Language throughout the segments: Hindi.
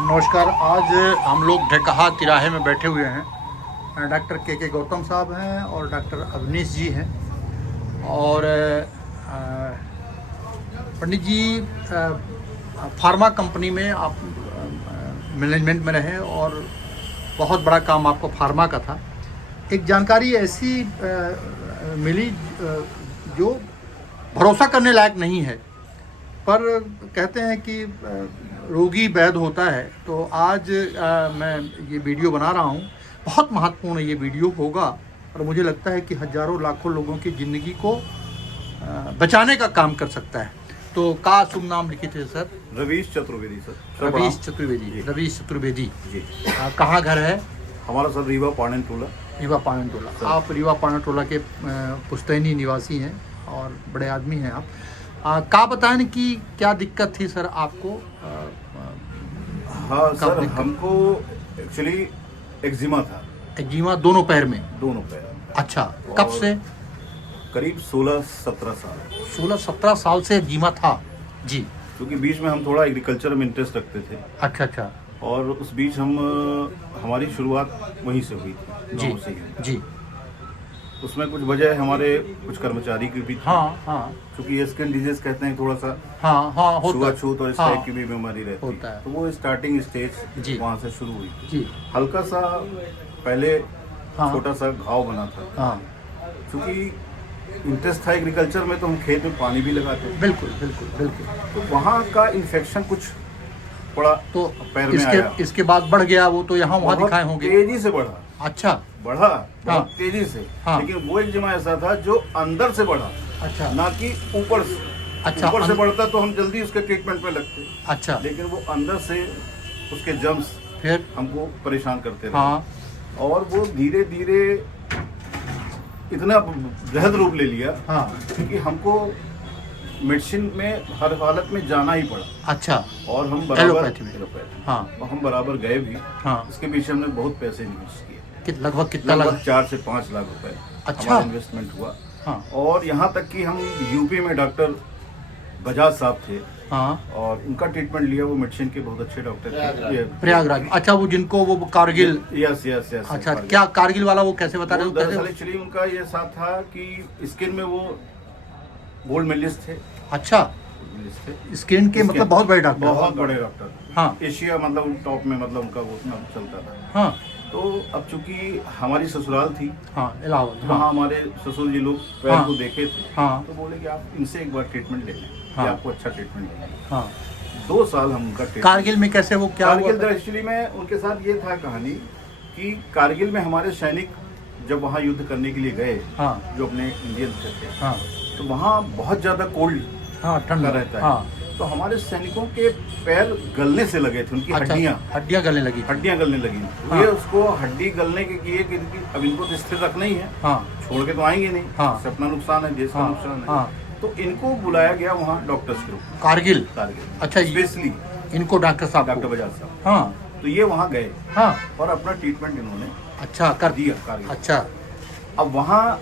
नमस्कार। आज हम लोग ढेकहा तिराहे में बैठे हुए हैं। डॉक्टर के गौतम साहब हैं और डॉक्टर अवनीश जी हैं। और पंडित जी फार्मा कंपनी में आप मैनेजमेंट में रहे और बहुत बड़ा काम आपको फार्मा का था। एक जानकारी ऐसी मिली जो भरोसा करने लायक नहीं है, पर कहते हैं कि रोगी वैद्य होता है। तो आज मैं ये वीडियो बना रहा हूँ। बहुत महत्वपूर्ण ये वीडियो होगा और मुझे लगता है कि हजारों लाखों लोगों की ज़िंदगी को बचाने का काम कर सकता है। तो का शुभ नाम लिखित है सर? रवीश चतुर्वेदी सर। रवीश चतुर्वेदी। रवीश चतुर्वेदी जी। कहाँ घर है? हमारा सर रीवा पाणन टोला। रीवा पाणन टोला। आप रीवा पाणन टोला के पुश्तैनी निवासी हैं और बड़े आदमी हैं आप। का बताएं कि क्या दिक्कत थी सर आपको? हाँ सर, हमको एक्चुअली एक्जिमा था। एक्जिमा दोनों पैर में? दोनों पैर। अच्छा, कब से? करीब 16-17 साल। 16-17 साल से एक्जिमा था जी। क्योंकि बीच में हम थोड़ा एग्रीकल्चर में इंटरेस्ट रखते थे। अच्छा अच्छा। और उस बीच हमारी शुरुआत वहीं से हुई थी, जी गाँव से ही। जी। उसमें कुछ वजह हमारे कुछ कर्मचारी की भी थी। हाँ हाँ। क्योंकि ये स्किन डिजीज कहते हैं, थोड़ा सा हाँ हाँ होता छुआछूत और इस हाँ, टाइप की भी बीमारी रहती होता है। तो वो स्टार्टिंग जी। स्टेज वहाँ से शुरू हुई थी। जी। हल्का सा पहले हाँ, छोटा सा घाव बना था। हाँ क्योंकि इंटरेस्ट था एग्रीकल्चर में, तो हम खेत में पानी भी लगाते थे। बिल्कुल बिल्कुल बिल्कुल। तो वहाँ का इन्फेक्शन कुछ पड़ा तो पैर में आया। इसके बाद बढ़ गया वो, तो यहाँ वहाँ दिखाए होंगे? तेजी से बढ़ा। अच्छा। बढ़ा हाँ, बहुत तेजी से। हाँ। लेकिन वो एक्जिमा ऐसा था जो अंदर से बढ़ा, अच्छा ना कि ऊपर से। अच्छा, ऊपर से बढ़ता तो हम जल्दी उसके ट्रीटमेंट पे लगते। अच्छा। लेकिन वो अंदर से उसके जम्स फिर? हमको परेशान करते रहे। हाँ। और वो धीरे धीरे इतना वृहद रूप ले लिया। हाँ। क्योंकि हमको मेडिसिन में हर हालत में जाना ही पड़ा। अच्छा। और हम बराबर एलोपैथी में? हाँ। और हम बराबर गए भी। हाँ। इसके पीछे हमने बहुत पैसे इन्वेस्ट किए। लगभग कितना लगा? 4 से 5 लाख रुपए अच्छा। हमारा इन्वेस्टमेंट हुआ। हाँ। और यहाँ तक कि हम यूपी में डॉक्टर बजाज साहब थे। हाँ। और उनका ट्रीटमेंट लिया। वो मेडिसिन के बहुत अच्छे डॉक्टर थे। प्रयागराज। अच्छा, वो जिनको वो कारगिल। Yes yes yes. अच्छा, क्या कारगिल वाला वो कैसे बता रहे हो? दरअसल एक्चुअली उनका ये साथ था कि स्किन में वो गोल्ड मेडलिस्ट थे। अच्छा, स्किन के मतलब बहुत बड़े डॉक्टर? बहुत बड़े डॉक्टर। हाँ। एशिया मतलब टॉप में, मतलब उनका वो नाम चलता था। हाँ। तो अब चूंकि हमारी ससुराल थी, हाँ, इलाहाबाद। वहाँ हमारे ससुर जी लोग पैर हाँ। को देखे थे। हाँ। तो बोले कि आप इनसे एक बार ट्रीटमेंट ले लें। हाँ। ये आपको अच्छा ट्रीटमेंट देंगे। हाँ। 2 साल हम उनका ट्रीटमेंट। कारगिल में कैसे वो क्या हुआ? कारगिल एक्चुअली में उनके साथ ये था कहानी कि कारगिल में हमारे सैनिक जब वहाँ युद्ध करने के लिए गए, हाँ। जो अपने इंडियन थे, हाँ। तो वहाँ बहुत ज्यादा कोल्ड हाँ, ठंड रहता है। हाँ। तो हमारे सैनिकों के पैर गलने से लगे थे। उनकी अच्छा, हड्डियाँ गलने लगी? हड्डियां गलने लगी। हाँ। ये उसको हड्डी गलने के किए कि अब इनको तो स्थिर रखना ही है। हाँ। छोड़ के तो आएंगे नहीं। हाँ। इससे अपना नुकसान है, देश का हाँ। नुकसान है। हाँ। तो इनको बुलाया गया वहाँ डॉक्टर्स के रूप में। कारगिल? अच्छा, स्पेशली इनको डॉक्टर साहब? डॉक्टर बजाज साहब। हाँ। तो ये वहाँ गए। हाँ। और अपना ट्रीटमेंट इन्होंने अच्छा कर दिया कारगिल। अच्छा। अब वहाँ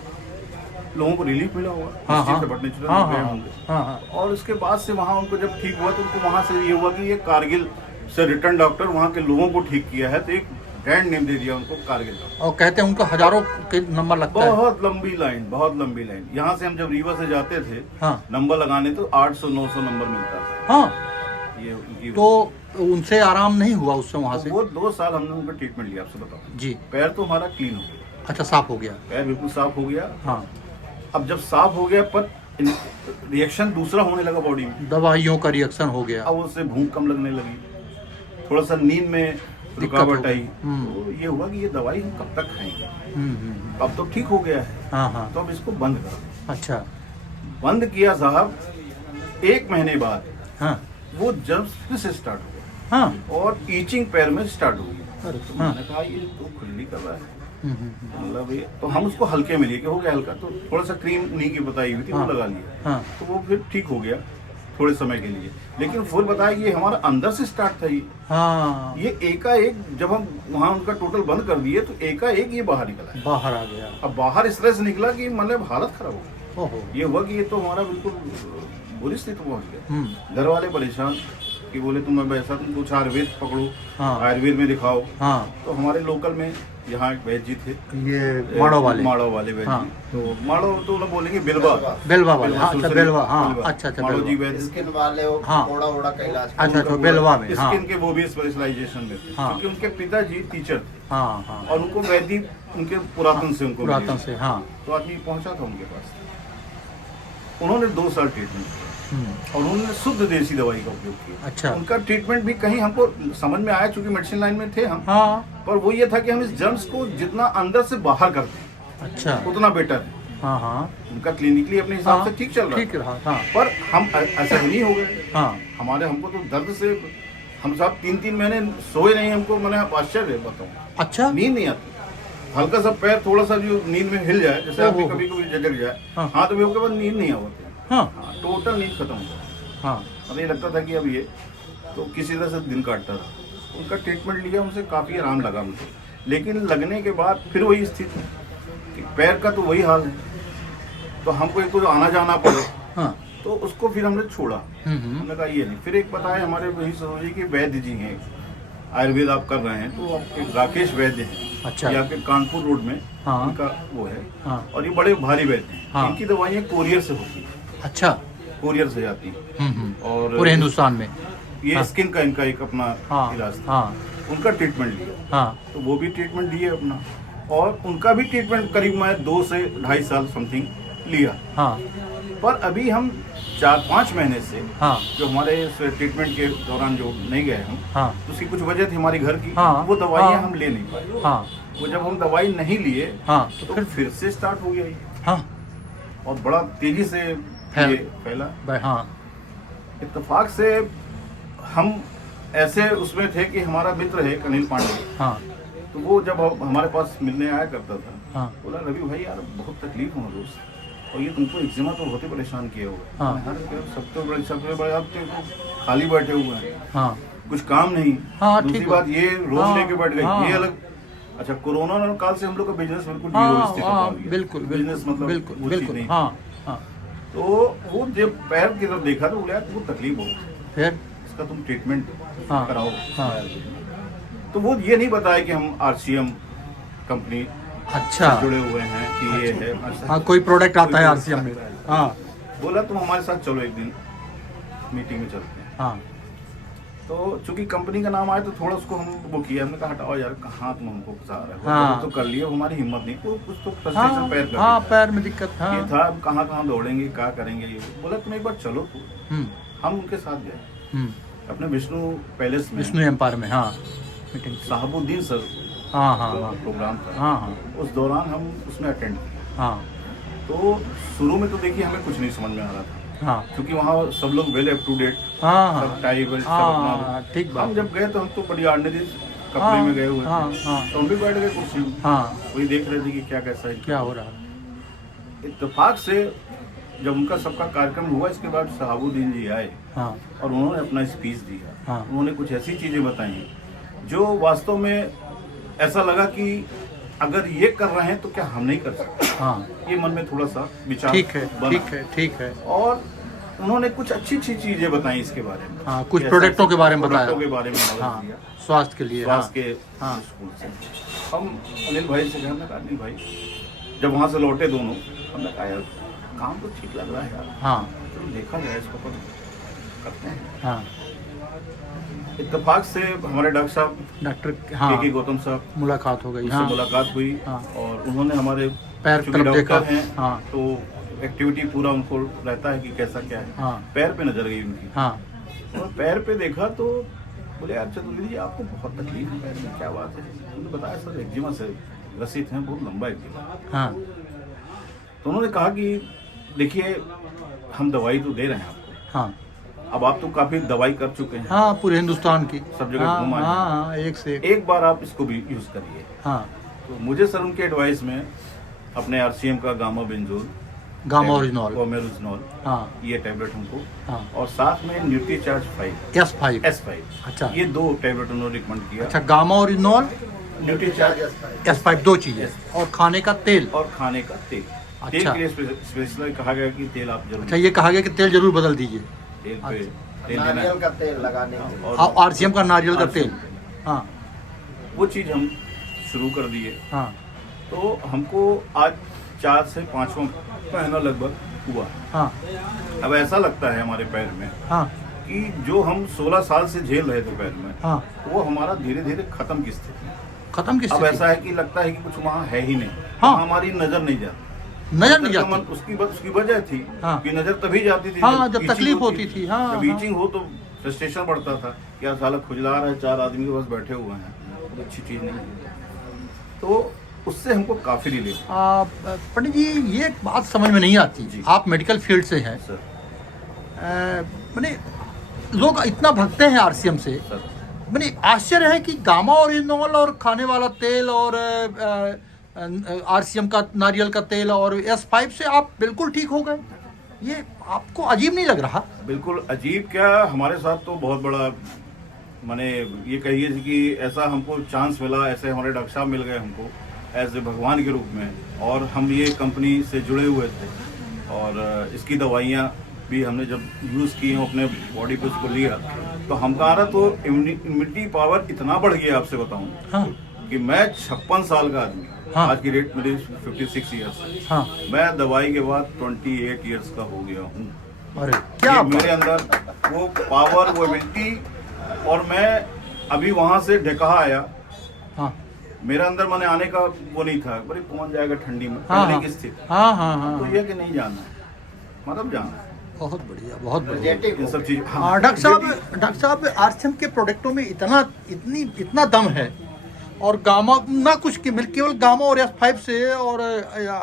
लोगों को रिलीफ मिला होगा। हाँ, इस चीज़ हाँ। से बचने चले हाँ, गए हाँ, होंगे। हाँ, हाँ। और उसके बाद से वहाँ उनको जब ठीक हुआ तो उनको वहाँ से ये हुआ कि ये कारगिल से रिटर्न डॉक्टर वहाँ के लोगों को ठीक किया है। तो एक ब्रांड नेम दे दिया उनको, कारगिल डॉक्टर। और कहते हैं उनको हजारों के नंबर लगता है? बहुत लंबी लाइन, बहुत लंबी लाइन। यहाँ से हम जब रीवा से जाते थे हाँ। नंबर लगाने, तो 800-900 नंबर मिलता था। हाँ। ये उनकी तो उनसे आराम नहीं हुआ उससे वहाँ से? वो 2 साल हमने उनका ट्रीटमेंट लिया। आपसे बताओ जी। पैर तो हमारा क्लीन हो गया। अच्छा, साफ हो गया? पैर बिल्कुल साफ हो गया। हाँ। अब जब साफ हो गया, पर रिएक्शन दूसरा होने लगा बॉडी में। दवाइयों का रिएक्शन हो गया? अब उससे भूख कम लगने लगी, थोड़ा सा नींद में रुकावट आई। तो ये हुआ कि ये दवाई हम कब तक खाएंगे। अब तो ठीक हो गया है। हाँ हाँ। तो अब इसको बंद करो। अच्छा। बंद किया साहब। 1 महीने बाद हाँ। वो जर्म्स फिर से स्टार्ट हो गया। हाँ। और ईचिंग पैर में स्टार्ट हो गई। अरे, तो हाँ। मैंने कहा ये तो खुजली कर रहा है। मतलब ये तो हम उसको हल्के में लिए कि हो गया हल्का, तो थोड़ा सा क्रीम उन्हीं की बताई हुई थी, हाँ। वो लगा लिया। हाँ। तो वो फिर ठीक हो गया थोड़े समय के लिए। लेकिन फुल बताया ये हमारा अंदर से स्टार्ट था। ये हाँ। ये एकाएक जब हम वहाँ उनका टोटल बंद कर दिए तो एकाएक ये बाहर निकला है। बाहर आ गया? अब बाहर इस तरह से निकला कि मतलब हालत खराब हो गई। ओहो। ये हुआ कि ये तो हमारा बिल्कुल बुरी स्थिति पहुंच गया। घर वाले परेशान, कि बोले तुम अब ऐसा तुम कुछ आयुर्वेद पकड़ो, हाँ। आयुर्वेद में दिखाओ। हाँ, तो हमारे लोकल में यहाँ एक वैद्य जी थे, ये माड़ो वाले। माड़ो वाले वैद्य हाँ। जी। तो माड़ो तो लोग बोलेंगे बिलवा, बेलवा वाले, हाँ, अच्छा सुरसरी, बेलवा, हाँ, अच्छा अच्छा माड़ो जी बेलवा, वैद्य। स्किन वाले हो, हाँ। ओड़ा ओड़ा का इलाज अच्छा अच्छा बेलवा में, हाँ स्किन के वो भी स्पेशलाइजेशन में थे, हाँ। क्योंकि उनके पिताजी टीचर थे हाँ हाँ, और उनको वैद्य उनके पुरातन से उनको पुरातन मिली। से, हाँ। तो आदमी पहुंचा था उनके पास, उन्होंने 2 साल ट्रीटमेंट किया और उन्होंने शुद्ध देसी दवाई का उपयोग किया। अच्छा। उनका ट्रीटमेंट भी कहीं हमको समझ में आया, चूंकि मेडिसिन लाइन में थे हम, हाँ, पर वो ये था कि हम इस जर्म्स को जितना अंदर से बाहर करते हैं अच्छा, उतना बेटर है। हाँ हाँ, उनका क्लिनिकली अपने हिसाब हाँ, से ठीक चल रहा ठीक रहा, हाँ पर हम ऐसा ही नहीं हो गए। हाँ, हमको तो दर्द से हम साहब 3-3 महीने सोए नहीं, हमको मैंने आश्चर्य है, बताऊं, अच्छा, नींद नहीं आती। हल्का सा पैर थोड़ा सा जो नींद में हिल जाए, जैसे आपकी ओहो। कभी कभी झटक जाए, हाँ। हाँ, तो मेरे के बाद नींद नहीं आती, हाँ हाँ, टोटल नींद खत्म हो गई। हाँ, हमें लगता था कि अब ये तो किसी तरह से दिन काटता था। उनका ट्रीटमेंट लिया, उनसे काफ़ी आराम लगा मुझे, लेकिन लगने के बाद फिर वही स्थिति कि पैर का तो वही हाल है, तो हमको एक तो आना जाना पड़े, हाँ, तो उसको फिर हमने छोड़ा। हम्म, हमने कहा ये नहीं। फिर एक बताया हमारे वही सरोज जी के वैद्य जी हैं, आयुर्वेद आप कर रहे हैं, तो आप एक राकेश वैद्य हैं, अच्छा, ये आपके कानपुर रोड में हाँ। उनका वो है, हाँ, और ये बड़े भारी वैद्य हैं। हाँ। इनकी दवाइयाँ कोरियर से होती हैं, अच्छा, कोरियर से जाती हैं, और पूरे हिंदुस्तान में, ये हाँ। स्किन का इनका एक अपना हाँ इलाज था। हाँ उनका ट्रीटमेंट लिया, हाँ, तो वो भी ट्रीटमेंट लिए अपना, और उनका भी ट्रीटमेंट करीब मैं 2 से 2.5 साल समथिंग लिया। हाँ, पर अभी हम 4-5 महीने से हाँ, जो हमारे इस ट्रीटमेंट के दौरान जो नहीं गए हम, हाँ, उसकी कुछ वजह थी हमारी घर की, हाँ, वो दवाइयाँ हाँ। हम ले नहीं पाए। हाँ, वो जब हम दवाई नहीं लिए, हाँ, तो फिर से स्टार्ट हो गया ये, हाँ, और बड़ा तेजी से फैल- ये फैला। भाई, हाँ, इत्तेफाक से हम ऐसे उसमें थे कि हमारा मित्र है अनिल पांडे, हाँ, तो वो जब हमारे पास मिलने आया करता था, हाँ, बोला रवि भाई यार बहुत तकलीफ हो दोस्त, और ये तुमको एक्जिमा तो बहुत ही परेशान किए हुए। हाँ। सबसे बड़े आप तो खाली बैठे हुए हैं, हाँ, कुछ काम नहीं। हाँ, दूसरी ठीक बात बात। ये रोज हाँ, लेके बैठ गए, हाँ। ये अलग। अच्छा, कोरोना काल से हम लोग का बिजनेस बिल्कुल हाँ, जीरो स्थिति हाँ, पर आ गया। बिल्कुल बिजनेस बिल्कुल मतलब बिल्कुल वो चीज़ बिल्कुल, नहीं। हाँ हाँ, तो वो जब पैर की तरफ देखा तो बोला यार वो तकलीफ हो, फिर, इसका तुम ट्रीटमेंट हाँ, कराओ। हाँ, तो वो ये नहीं बताया कि हम RCM कंपनी अच्छा, जुड़े हुए हैं कि ये है। हाँ, कोई प्रोडक्ट आता है RCM में, हाँ बोला तुम हमारे साथ चलो एक दिन मीटिंग में चलते हैं। हाँ, तो चूंकि कंपनी का नाम आया तो थोड़ा उसको हम वो किया, हमने कहा हटाओ यार, कहाँ तुम हमको फंसा रहे हो, हाँ। तो कर लिए, हमारी हिम्मत नहीं, तो कुछ तो हाँ, फ्रस्ट्रेशन पैर कर हाँ, दिया। पैर में दिक्कत, ये हाँ, था अब कहाँ दौड़ेंगे, क्या करेंगे, ये बोला तुम एक बार चलो तो। हम्म, हम उनके साथ गए हम्म, अपने विष्णु पैलेस में, विष्णु एम्पायर में, हाँ, मीटिंग, साहबुद्दीन सर हाँ हाँ का हाँ, प्रोग्राम था, हाँ हाँ, उस दौरान हम उसमें अटेंड किए। हाँ, तो शुरू में तो देखिए हमें कुछ नहीं समझ में आ रहा था, हाँ, क्योंकि वहाँ सब लोग वेल अप टू डेट, हाँ, सब टाई बेल्ट, सब हाँ, अपना। ठीक हम बात, जब गए तो हम तो बड़ी ऑर्डिनरी कपड़े हाँ, में गए हुए हाँ, थे, हाँ, तो हम भी बैठ गए कुर्सी में, हाँ, वही देख रहे थे कि क्या कैसा है। क्या हो रहा है, इत्तेफाक से जब उनका सबका कार्यक्रम हुआ, इसके बाद शहाबुद्दीन जी आए हाँ, और उन्होंने अपना स्पीच दिया। हाँ। उन्होंने कुछ ऐसी चीजें बताई जो वास्तव में ऐसा लगा कि अगर ये कर रहे हैं तो क्या हम नहीं कर सकते। हाँ, ये मन में थोड़ा सा विचार ठीक है, बना। ठीक है, ठीक है, और उन्होंने कुछ अच्छी अच्छी चीजें बताई इसके बारे में। हाँ, कुछ जैसे प्रोडक्टों के बारे में बताया, प्रोडक्टों के बारे में knowledge हाँ, दिया, स्वास्थ्य के लिए, हाँ, स्वास्थ्य के हाँ। स्कूल से। हम अनिल भाई से कहने लगा, अनिल भाई जब वहाँ से लौटे दोनों, हमने कहा यार काम तो ठीक लग रहा है यार, हाँ, चलो देखा जाए इसको, पर करते हैं। हाँ, इत्तेफाक से हमारे डॉक्टर साहब डॉक्टर, हाँ, के गौतम साहब, मुलाकात हो गई, उनसे हाँ, मुलाकात हुई, हाँ। और उन्होंने हमारे पैर चूंकि तरफ देखा, डॉक्टर हैं, हाँ, तो एक्टिविटी पूरा उनको रहता है कि कैसा क्या है। हाँ, पैर पे नजर गई उनकी, हाँ, और पैर पे देखा तो बोले यार चतुर्वेदी जी आपको बहुत तकलीफ है पैर में, क्या बात है। उन्होंने बताया सर एक्जिमा से ग्रसित हैं, बहुत लंबा एक्जिमा। हाँ, तो उन्होंने कहा कि देखिए हम दवाई तो दे रहे हैं आपको, हाँ, अब आप तो काफी दवाई कर चुके हैं, हाँ, पूरे हिंदुस्तान की, सब जगह हाँ, घूम आए हैं। हाँ, हाँ, एक से एक, एक बार आप इसको भी यूज करिए। हाँ, तो मुझे सर उनके एडवाइस में अपने RCM का गामा बेंजोल, गामा ओरिजिनल, ओमेरोजिनॉल, हाँ, ये टैबलेट हमको, हाँ, और साथ में न्यूट्रीचार्ज 5 S5, S5, अच्छा, ये 2 टैबलेट उन्होंने रिकमेंड किया। अच्छा, गामा ओरिजिनल, न्यूट्रीचार्ज S5, 2 चीजें, और खाने का तेल, और खाने का तेल। तेल अच्छा। के लिए स्पेशली कहा गया कि तेल आप जरूर, अच्छा, ये कहा गया कि तेल जरूर बदल दीजिए, तेल पे तेल देना नारियल है का तेल लगाने के लिए। और आरसीएम का नारियल का तेल। RCM हाँ वो चीज़ हम शुरू कर दिए। हाँ तो हमको आज 4 से 5वां महीना लगभग हुआ। हाँ अब ऐसा लगता है हमारे पैर में हाँ कि जो हम 16 साल से झेल रहे थे पैर में, हाँ वो हमारा धीरे धीरे खत्म की स्थिति है। खत्म किस अब ऐसा है कि लगता है कि कुछ वहाँ है ही नहीं, हाँ। वहाँ हमारी नजर नहीं जाती। नजर नहीं का जाती। मन उसकी वजह थी हाँ। कि नजर तभी जाती थी हाँ, जब itching तकलीफ होती थी, हाँ, जब हाँ। ईचिंग हो तो फ्रस्ट्रेशन बढ़ता था कि यार साला खुजला रहा है, 4 आदमी के पास बैठे हुए हैं, तो अच्छी चीज नहीं है। तो उससे हमको काफी रिलीफ। पंडित जी ये एक बात समझ में नहीं आती, जी। आप मेडिकल फील्ड से हैं, सर मैंने लोग इतना भगते हैं आरसीएम से, सर मैंने आश्चर्य है कि गामा ओरिजिनल और खाने वाला तेल और आरसीएम का नारियल का तेल और S5 से आप बिल्कुल ठीक हो गए, ये आपको अजीब नहीं लग रहा? बिल्कुल अजीब क्या, हमारे साथ तो बहुत बड़ा माने ये कहिए कि ऐसा हमको चांस मिला, ऐसे हमारे डॉक्टर साहब मिल गए हमको एज ए भगवान के रूप में, और हम ये कंपनी से जुड़े हुए थे और इसकी दवाइयाँ भी हमने जब यूज़ की अपने बॉडी पे उसको लिया तो हमारा तो इम्यूनिटी पावर इतना बढ़ गया, आपसे बताऊं हाँ कि मैं 56 साल का आदमी, हाँ। आज की डेट मेरी 56 ईयर्स, हाँ। मैं दवाई के बाद 28 ईयर्स का हो गया हूँ। अरे क्या मेरे अंदर वो पावर, वो इम्यूनिटी, और मैं अभी वहां से ढका आया, हाँ मेरा अंदर मैंने आने का वो नहीं था, बड़ी पहुंच जाएगा ठंडी में, हाँ पहले की स्थिति। हाँ हाँ हाँ तो ये कि नहीं जाना है, मतलब जाना है, बहुत बढ़िया बहुत बढ़िया। एनर्जेटिक ये हो सब गए। चीज। हाँ डॉक्टर साहब आरसीएम के प्रोडक्टों में इतना दम है, और गामा ना कुछ केवल गामा और S5 से और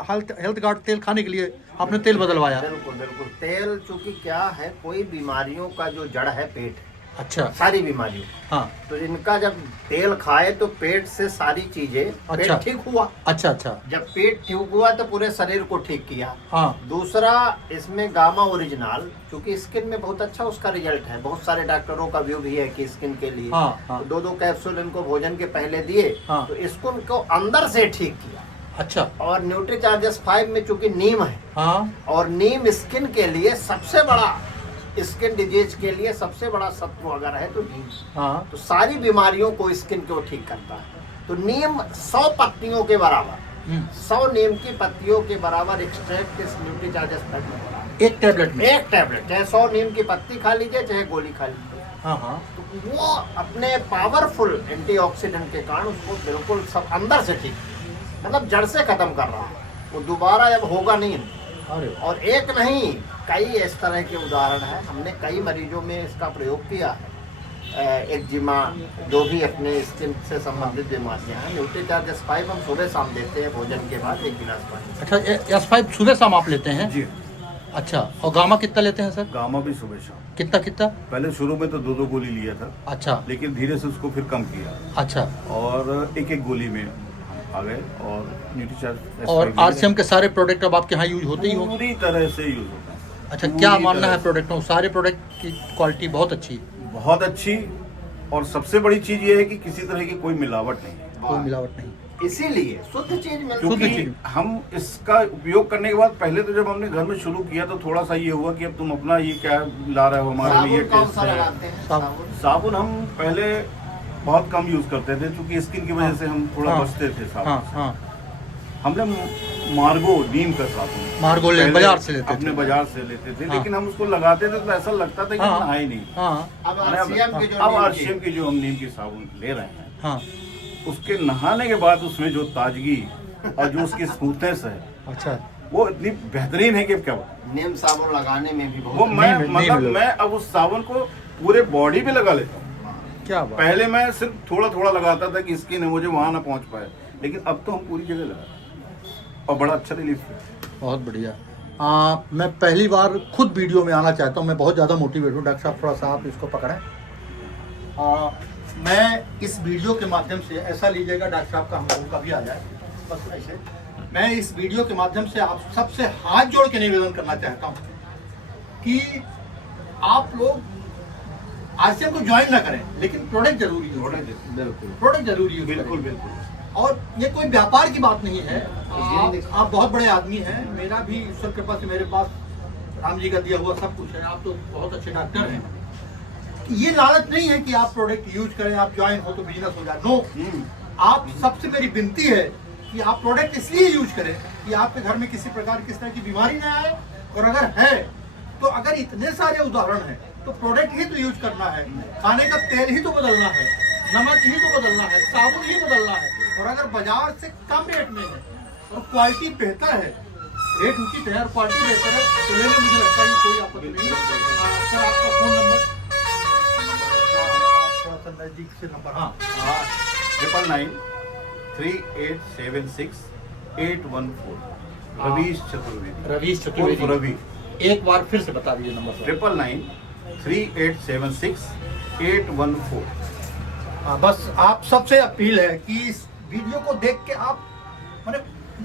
हेल्थ गार्ड तेल खाने के लिए आपने तेल बदलवाया। बिल्कुल बिल्कुल। तेल चूंकि क्या है, कोई बीमारियों का जो जड़ है पेट है, अच्छा सारी बीमारियों, हाँ तो इनका जब तेल खाए तो पेट से सारी चीजें, अच्छा। पेट ठीक हुआ। अच्छा अच्छा जब पेट ठीक हुआ तो पूरे शरीर को ठीक किया। हाँ दूसरा, इसमें गामा ओरिजिनल क्योंकि स्किन में बहुत अच्छा उसका रिजल्ट है, बहुत सारे डॉक्टरों का व्यू भी है कि स्किन के लिए हाँ, हाँ। तो 2-2 कैप्सूल इनको भोजन के पहले दिए, हाँ। तो इसको उनको अंदर से ठीक किया। अच्छा और न्यूट्रीचार्जर्स 5 में चूंकि नीम है, हाँ और नीम स्किन के लिए सबसे बड़ा, स्किन डिजीज के लिए सबसे बड़ा शत्रु अगर है तो नीम, हाँ तो सारी बीमारियों को स्किन को ठीक करता है। तो नीम 100 पत्तियों के बराबर, 100 नीम की पत्तियों के बराबर एक्सट्रैक्ट इस न्यूट्रीचार्जर्स 5 में हो रहा है। एक टैबलेट में। एक टैबलेट, चाहे 100 नीम की पत्ती खा लीजिए चाहे गोली खा लीजिए, हाँ हाँ तो वो अपने पावरफुल एंटीऑक्सीडेंट के कारण उसको बिल्कुल सब अंदर से ठीक, मतलब जड़ से खत्म कर रहा है, वो दोबारा अब होगा नहीं। अरे और एक नहीं, कई इस तरह के उदाहरण हैं, हमने कई मरीजों में इसका प्रयोग किया है। एक्जिमा, जो भी अपने स्किन से संबंधित बीमारियां हैं, न्यूट्रीचार्जर्स 5 हम सुबह शाम देते हैं भोजन के बाद 1 गिलास पानी। अच्छा S5 सुबह शाम आप लेते हैं? जी। अच्छा, और गामा कितना लेते हैं सर? गामा भी सुबह शाम, कितना कितना? पहले शुरू में तो 2-2 गोली लिया था, अच्छा लेकिन धीरे से उसको फिर कम किया अच्छा। और 1-1 गोली में आ गए। और न्यूट्रीचार्ज और आरसीएम के सारे प्रोडक्ट अब आपके यहाँ यूज होते ही हो? पूरी तरह से यूज होता है। अच्छा, पूरी क्या मानना तरह है से। प्रोडक्टों, सारे प्रोडक्ट की क्वालिटी बहुत अच्छी है? बहुत अच्छी, और सबसे बड़ी चीज ये है कि किसी तरह की कोई मिलावट नहीं है, कोई मिलावट नहीं। इसीलिए शुद्ध चीज मिलती शुद्ध है। चीज। हम इसका उपयोग करने के बाद, पहले तो जब हमने घर में शुरू किया तो थोड़ा सा ये हुआ कि अब तुम अपना ये क्या ला रहे हो, हमारे लिए साबुन कौन टेस्ट सा है। लगाते हैं? साबुन। साबुन। साबुन हम पहले बहुत कम यूज करते थे, क्योंकि स्किन की वजह से हम थोड़ा हाँ। बचते थे साबुन हाँ से। हाँ। हमने मार्गो नीम का साबुन मार्गो पहले बाजार से लेते अपने थे। बाजार से लेते थे, हाँ। लेकिन हम उसको लगाते थे तो ऐसा लगता था कि हाँ। नहाए नहीं। हाँ अब मैंने RCM की जो अब नीम की- RCM की जो हम नीम की साबुन ले रहे हैं, हाँ। उसके नहाने के बाद उसमें जो ताजगी और जो उसकी स्मूथनेस है, अच्छा, वो इतनी बेहतरीन है कि अब क्या बताऊं। नीम साबुन लगाने में भी वो बहुत मैं नहीं मतलब मिला। मैं अब उस साबुन को पूरे बॉडी पे लगा लेता हूँ। क्या बात। पहले मैं सिर्फ थोड़ा थोड़ा लगाता था कि स्किन है मुझे वहां ना पहुंच पाए, लेकिन अब तो हम पूरी जगह लगाते हैं और बड़ा अच्छा रिलीफ है। बहुत बढ़िया। मैं पहली बार खुद वीडियो में आना चाहता हूँ, मैं बहुत ज़्यादा मोटिवेट हूँ। डॉक्टर साहब थोड़ा सा आप इसको पकड़ें। मैं इस वीडियो के माध्यम से, ऐसा लीजिएगा डॉक्टर साहब का हम लोगों का भी आ जाए, बस ऐसे, मैं इस वीडियो के माध्यम से आप सबसे हाथ जोड़ के निवेदन करना चाहता हूँ कि आप लोग आरसीएम को ज्वाइन ना करें, लेकिन प्रोडक्ट जरूरी है। बिल्कुल प्रोडक्ट जरूरी है। बिल्कुल बिल्कुल। और ये कोई व्यापार की बात नहीं है। आप बहुत बड़े आदमी हैं, मेरा भी ईश्वर कृपा से मेरे पास राम जी का दिया हुआ सब कुछ है। आप तो बहुत अच्छे डॉक्टर हैं, ये लालच नहीं है कि आप प्रोडक्ट यूज करें, आप ज्वाइन हो तो बिजनेस हो जाए, नो। आप सबसे मेरी विनती है कि आप प्रोडक्ट इसलिए यूज करें कि आपके घर में किसी प्रकार किस तरह की बीमारी ना आए, और अगर है तो अगर इतने सारे उदाहरण हैं तो प्रोडक्ट ही तो यूज करना है, खाने का तेल ही तो बदलना है, नमक ही तो बदलना है, साबुन ही बदलना है, और अगर बाजार से कम रेट में है और क्वालिटी बेहतर है, रेट उचित है और क्वालिटी बेहतर है, तो लेने में मुझे लगता है कि कोई आपत्ति नहीं है। सर आपका फोन नंबर, थोड़ा सा नजदीक से नंबर। हाँ, 9938768114 रवीश चतुर्वेदी। रवीश चतुर्वेदी। उर्फ रवि। एक बार फिर से बता दीजिए नंबर। 9938768114। हाँ, बस आप सबसे अपील है कि इस वीडियो को देख के आप मैंने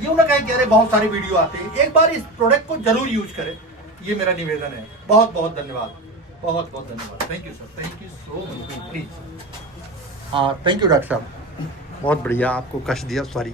यूँ ना कहें कि अरे बहुत सारे वीडियो आते हैं, एक बार इस प्रोडक्ट को जरूर यूज करें, ये मेरा निवेदन है। बहुत बहुत धन्यवाद, बहुत बहुत धन्यवाद। Thank you sir, thank you so much, please. हाँ, थैंक यू डॉक्टर साहब, बहुत बढ़िया, आपको कष्ट दिया, सॉरी।